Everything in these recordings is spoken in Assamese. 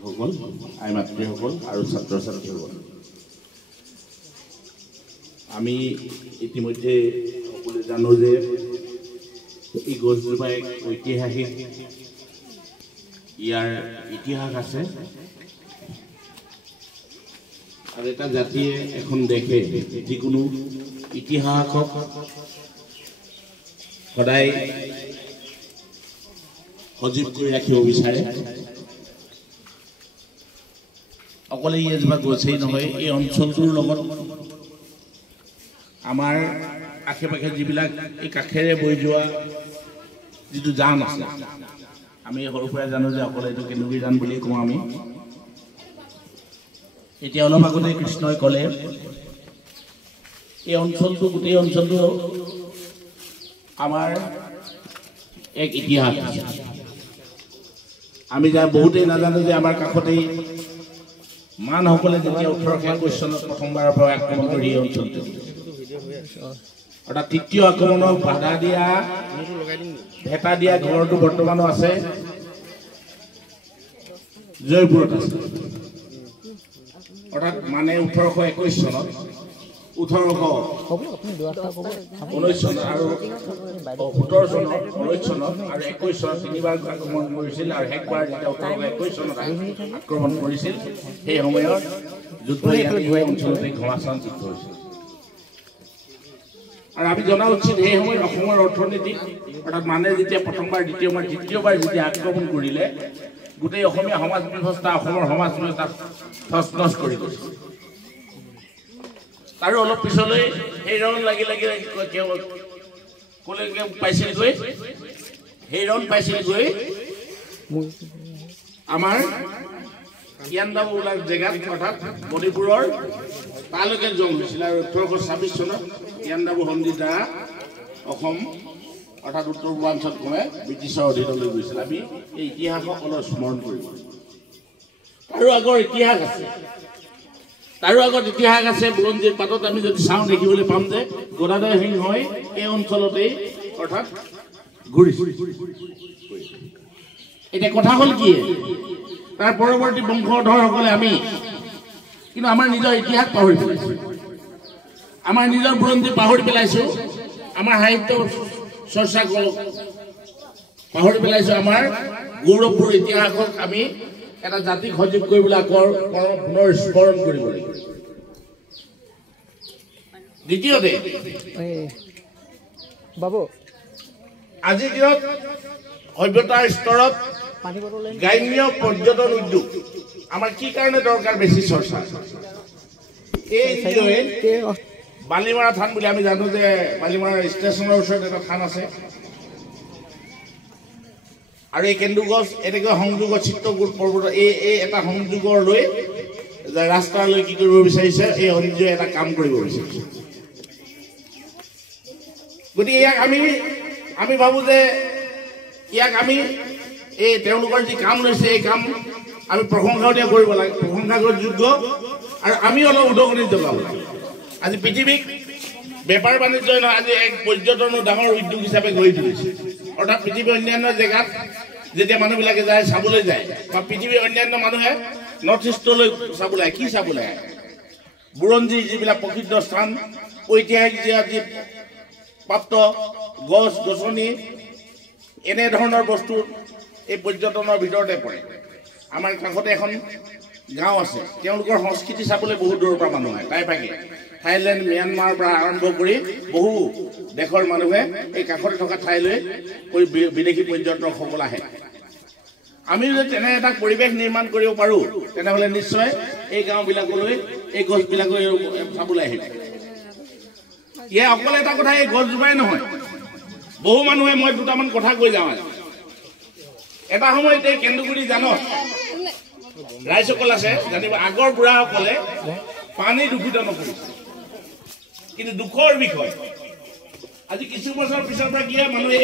শিক্ষকসকল, আই মাতৃসকল আৰু ছাত্ৰ ছাত্ৰীসকল, আমি ইতিমধ্যে সকলোৱে জানো যে এই গছজোপা এক ঐতিহাসিক, ইয়াৰ ইতিহাস আছে। আৰু এটা জাতিয়ে এখন দেশে যিকোনো ইতিহাসক সদায় সজীৱ কৰি ৰাখিব বিচাৰে। অকলে এই এজোপা গছেই নহয়, এই অঞ্চলটোৰ লগত আমাৰ আশে পাশে যিবিলাক এই কাষেৰে বৈ যোৱা যিটো জান আছে, আমি সৰুৰ পৰাই জানো যে অকলে এইটো কেন্দুগুৰি জান বুলি কওঁ আমি। এতিয়া অলপ আগতে কৃষ্ণই ক'লে এই অঞ্চলটো, গোটেই অঞ্চলটো আমাৰ এক ইতিহাস আছে। আমি যা বহুতেই নাজানো যে আমাৰ কাষতেই মানসকলে যেতিয়া 1821 চনত প্ৰথমবাৰৰ পৰা আক্ৰমণ কৰি এই অঞ্চলটো, অৰ্থাৎ তৃতীয় আক্ৰমণক বাধা দিয়া, ভেটা দিয়া ঘৰটো বৰ্তমানো আছে, জয়পুৰত আছে। অৰ্থাৎ মানে 1821 চনত, 1819 চনত আৰু 17 চনত, 19 চনত আৰু 21 চনত তিনিবাৰ আক্ৰমণ কৰিছিল। আৰু শেষবাৰ যেতিয়া 1821 চনত আক্ৰমণ কৰিছিল, সেই সময়ত যুদ্ধ এই অঞ্চলতে ঘমাচান যুদ্ধ হৈছিল। আৰু আমি জনা উচিত সেই সময়ত অসমৰ অৰ্থনীতি, অৰ্থাৎ মানে যেতিয়া প্ৰথমবাৰ, দ্বিতীয়বাৰ, তৃতীয়বাৰ যেতিয়া আক্ৰমণ কৰিলে, গোটেই অসমীয়া সমাজ ব্যৱস্থা, অসমৰ সমাজ ব্যৱস্থা তছনছ কৰি গৈছিল। আৰু অলপ পিছলৈ সেই ৰণ লাগি কলৈকে পাইছিলগৈ, সেই ৰণ পাইছিলগৈ আমাৰ ইয়াণ্ডাবু বোলা জেগাত, অৰ্থাৎ মণিপুৰৰ তালৈকে জং হৈছিল। আৰু 1826 চনত ইয়াণ্ডাবু সন্ধিৰ দ্বাৰা অসম, অৰ্থাৎ উত্তৰ পূৰ্বাঞ্চল ক্ৰমে ব্ৰিটিছৰ অধীনলৈ গৈছিল। আমি এই ইতিহাসক অলপ স্মৰণ কৰিব। তাৰো আগৰ ইতিহাস আছে, তাৰো আগত ইতিহাস আছে। বুৰঞ্জীৰ পাতত আমি যদি চাওঁ, দেখিবলৈ পাম যে গদাধৰ সিংহই এই অঞ্চলতেই, অৰ্থাৎ ঘূৰিছিল। এতিয়া কথা হ'ল কি, তাৰ পৰৱৰ্তী বংশধৰসকলে আমি কিন্তু আমাৰ নিজৰ ইতিহাস পাহৰি পেলাইছোঁ, আমাৰ নিজৰ বুৰঞ্জী পাহৰি পেলাইছোঁ, আমাৰ সাহিত্য চৰ্চা পাহৰি পেলাইছোঁ, আমাৰ গৌৰৱপূৰ্ণ ইতিহাসক আমি এটা জাতিক সজীৱ কৰিবলৈ আকৌ পুনৰ স্মৰণ কৰিব লাগিব। দ্বিতীয়তে, আজিৰ দিনত সভ্যতাৰ স্তৰত গ্ৰাম্য পৰ্যটন উদ্যোগ আমাৰ কি কাৰণে দৰকাৰ, বেছি চৰ্চা। এই বালিমাৰা থান বুলি আমি জানো যে বালিমাৰা ষ্টেচনৰ ওচৰত এটা থান আছে। আৰু এই কেন্দুগছ এনেকৈ সংযোগৰ চিত্ৰকূট পৰ্বত, এই এটা সংযোগৰ লৈ ৰাস্তালৈ কি কৰিব বিচাৰিছে, এই অঞ্জয়ে এটা কাম কৰিব বিচাৰিছে। গতিকে ইয়াক আমি ভাবোঁ যে ইয়াক আমি এই তেওঁলোকৰ যি কাম লৈছে, এই কাম আমি প্ৰশংসা কৰিব লাগে, প্ৰশংসাৰ যোগ্য। আৰু আমি অলপ উদগনি যোগাব লাগে। আজি পৃথিৱীক বেপাৰ বাণিজ্যই নহয়, আজি এক পৰ্যটনৰ ডাঙৰ উদ্যোগ হিচাপে গঢ়ি তুলিছে। অৰ্থাৎ পৃথিৱীৰ অন্যান্য জেগাত যেতিয়া মানুহবিলাকে যায়, চাবলৈ যায়, বা পৃথিৱীৰ অন্যান্য মানুহে নৰ্থ ইষ্টলৈ চাবলৈ আহে, কি চাবলৈ আহে, বুৰঞ্জীৰ যিবিলাক প্ৰসিদ্ধ স্থান, ঐতিহাসিক যি প্ৰাপ্ত গছ গছনি, এনেধৰণৰ বস্তু এই পৰ্যটনৰ ভিতৰতে পৰে। আমাৰ কাষতে এখন গাঁও আছে, তেওঁলোকৰ সংস্কৃতি চাবলৈ বহুত দূৰৰ পৰা মানুহ আহে, প্ৰায়ভাগে থাইলেণ্ড, ম্যানমাৰৰ পৰা আৰম্ভ কৰি বহু দেশৰ মানুহে এই কাষতে থকা ঠাইলৈ বিদেশী পৰ্যটকসকল আহে। আমি যদি তেনে এটা পৰিৱেশ নিৰ্মাণ কৰিব পাৰোঁ, তেনেহ'লে নিশ্চয় এই গাঁওবিলাকলৈ এই গছবিলাকলৈ চাবলৈ আহিব। ইয়াৰ অকল এটা কথা, এই গছজোপাই নহয়, বহু মানুহে, মই দুটামান কথা কৈ যাওঁ। এটা সময়ত এই কেন্দুগুৰি জানত ৰাইজসকল আছে, জানিব আগৰ বুঢ়াসকলে পানী দূষিত নকৰিছে। কিন্তু দুখৰ বিষয়, আজি কিছু বছৰ পিছৰ পৰা কি হয়, মানুহে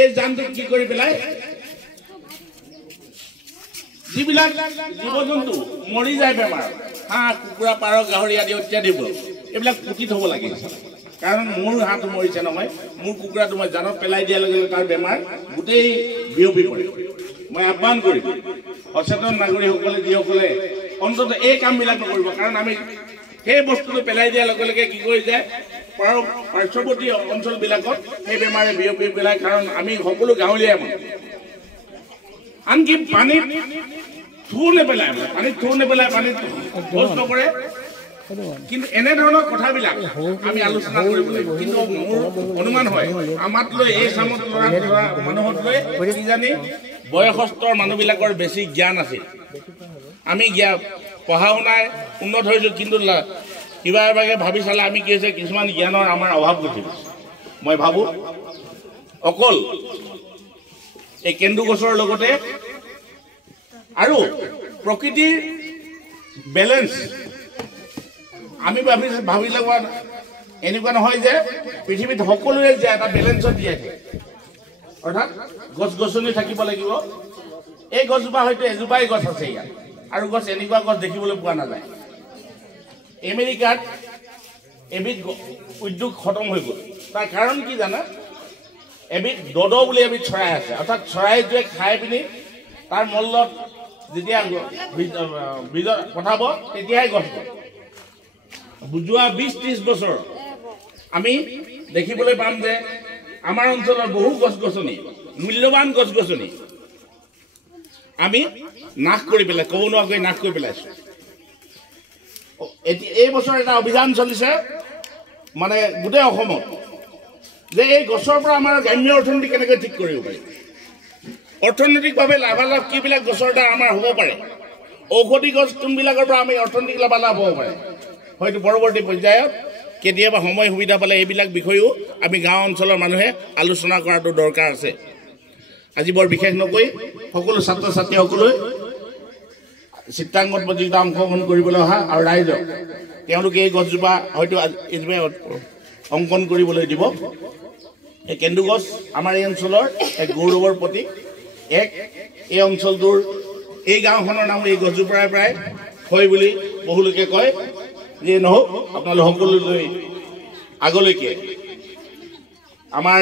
এই জানটোক কি কৰি পেলাই, যিবিলাক জীৱ জন্তু মৰি যায় বেমাৰ, হাঁহ কুকুৰা পাৰ গাহৰি আদি ইত্যাদিবোৰ, এইবিলাক পুতি থ'ব লাগে। কাৰণ মোৰ হাঁহটো মৰিছে নহয়, মোৰ কুকুৰাটো মই জানত পেলাই দিয়াৰ লগে লগে তাৰ বেমাৰ গোটেই বিয়পি পৰে। মই আহ্বান কৰিম সচেতন নাগৰিকসকলে যিসকলে অন্তত এই কামবিলাক নকৰিব। কাৰণ আমি সেই বস্তুটো পেলাই দিয়াৰ লগে লগে কি কৰি যায় পাৰ্শ্বৱৰ্তী অঞ্চলবিলাকত সেই বেমাৰে বিয়পি পেলায়। কাৰণ আমি সকলো গাঁৱলীয়া মানুহ, আনকি পানীত থু নেপেলায়, পানীত শৌচ নকৰে। কিন্তু এনেধৰণৰ কথাবিলাক আমি আলোচনা কৰিব লাগিব। কিন্তু মোৰ অনুমান হয় আমাক লৈ এই চামত ল'ৰা মানুহক লৈ কিজানি বয়সস্থৰ মানুহবিলাকৰ বেছি জ্ঞান আছিল। আমি পঢ়া শুনাই উন্নত হৈছোঁ, কিন্তু কিবা এভাগে ভাবি চালে আমি কি হৈছে কিছুমান জ্ঞানৰ আমাৰ অভাৱ ঘটিছে। মই ভাবোঁ অকল এই কেন্দু গছৰ লগতে আৰু প্ৰকৃতিৰ বেলেঞ্চ আমি ভাবি লোৱা এনেকুৱা নহয় যে পৃথিৱীত সকলোৱে যে এটা বেলেঞ্চত জীয়াই থাকে, অৰ্থাৎ গছ গছনি থাকিব লাগিব। এই গছজোপা হয়তো এজোপাই গছ আছে ইয়াত, আৰু গছ এনেকুৱা গছ দেখিবলৈ পোৱা নাযায়। আমেৰিকাত এবিধ উদ্যোগ খতম হৈ গ'ল। তাৰ কাৰণ কি জানা? এবিধ দদ বুলি এবিধ চৰাই আছে, অৰ্থাৎ চৰাইটোৱে খাই পিনি তাৰ মল্লত যেতিয়া বীজত পঠাব তেতিয়াহে গছ গ'ল। যোৱা 20-30 বছৰ আমি দেখিবলৈ পাম যে আমাৰ অঞ্চলৰ বহু গছ গছনি, মূল্যৱান গছ গছনি আমি নাশ কৰি পেলাই, ক'ব নোৱাৰাকৈ নাশ কৰি পেলাইছোঁ। এই বছৰ এটা অভিযান চলিছে মানে গোটেই অসমত, যে এই গছৰ পৰা আমাৰ গ্ৰাম্য অৰ্থনীতি কেনেকৈ ঠিক কৰিব পাৰি, অৰ্থনৈতিকভাৱে লাভালাভ কিবিলাক গছৰ দ্বাৰা আমাৰ হ'ব পাৰে, ঔষধি গছ কোনবিলাকৰ পৰা আমি অৰ্থনৈতিক লাভালাভ হ'ব পাৰে। হয়তো পৰৱৰ্তী পৰ্যায়ত কেতিয়াবা সময় সুবিধা পালে এইবিলাক বিষয়েও আমি গাঁও অঞ্চলৰ মানুহে আলোচনা কৰাটো দৰকাৰ আছে। আজি বৰ বিশেষ নকৈ সকলো ছাত্ৰ ছাত্ৰীসকলে চিত্ৰাংকন প্ৰতিযোগিতা অংশগ্ৰহণ কৰিবলৈ অহা আৰু ৰাইজক তেওঁলোকে এই গছজোপা হয়তো এইজোপা অংকন কৰিবলৈ দিব। এই কেন্দু গছ আমাৰ এই অঞ্চলৰ এক গৌৰৱৰ প্ৰতীক। এই অঞ্চলটোৰ এই গাঁওখনৰ নাম এই গছজোপাৰ পৰাই হয় বুলি বহুলোকে কয়। যিয়ে নহওক আপোনালোক সকলোলৈ আগলৈকে আমাৰ